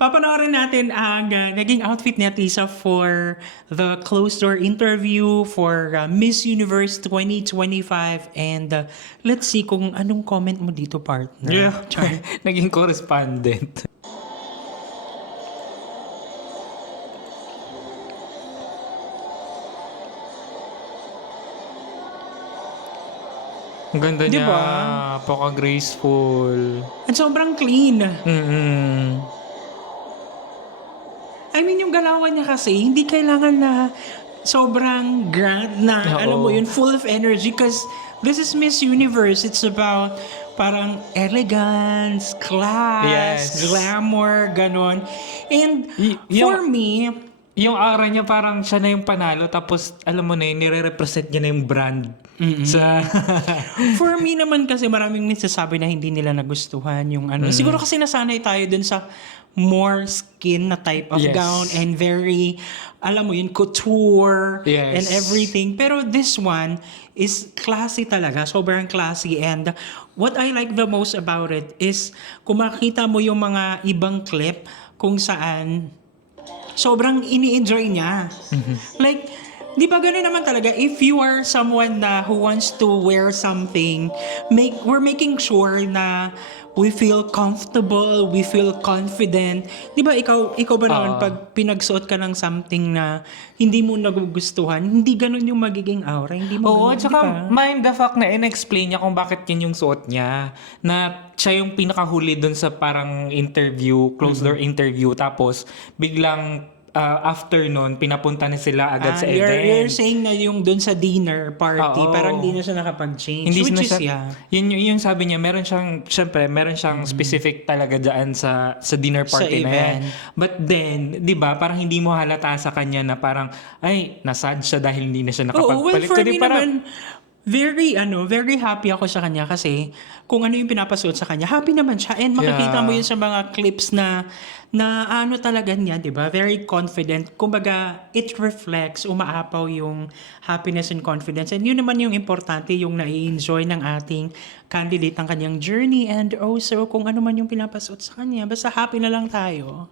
Papanoorin natin ang naging outfit ni Atisa for the closed door interview for Miss Universe 2025 and let's see kung anong comment mo dito, partner. Yeah, Char. naging correspondent. Ang ganda niya. Diba? Paka-graceful. At sobrang clean. Mm-mm. I mean, yung galawan niya kasi, hindi kailangan na sobrang grand na, Oo. alam mo yun, full of energy because this is Miss Universe. It's about parang elegance, class, Yes. glamour, ganon. And Y- for me, Yung aura niya parang siya na yung panalo tapos alam mo na yun, nire-represent niya na yung brand. Sa for me naman kasi maraming nagsasabi na hindi nila nagustuhan yung ano. Siguro kasi nasanay tayo dun sa more skin na type of Yes. gown and very, alam mo yun, couture Yes. and everything. Pero this one is classy talaga. Sobrang classy. And what I like the most about it is kung makita mo yung mga ibang clip kung saan sobrang ini-enjoy niya. Like, di ba gano'n naman talaga, if you are someone na who wants to wear something, we're making sure na we feel comfortable, we feel confident. Di ba ikaw ba naman pag pinagsuot ka ng something na hindi mo nagugustuhan, hindi gano'n yung magiging aura, hindi mo Oo, ganun, tsaka di ba? mind the fact na in-explain niya kung bakit yun yung suot niya. Na siya yung pinakahuli dun sa parang interview, closed door interview. Tapos biglang after nun, pinapunta na sila agad sa You're event. saying na yung dun sa dinner party, Oo. parang hindi na siya nakapag-change. Hindi Which na is, siya, yeah. yun yung sabi niya, meron siyang, syempre, meron siyang specific talaga dyan sa dinner Sa party na yan. event. But then, di ba, parang hindi mo halata sa kanya na parang, ay, nasad siya dahil hindi na siya Oo, well, nakapagpalit. for Kundi me parang, naman, very happy ako sa kanya kasi kung ano yung pinapasuot sa kanya, happy naman siya. And makikita Yeah. mo yun sa mga clips na ano talaga niya, di ba? Very confident. Kumbaga, it reflects, umaapaw yung happiness and confidence. And yun naman yung importante, yung nai-enjoy ng ating candidate ang kanyang journey and also kung ano man yung pinapasuot sa kanya. Basta happy na lang tayo.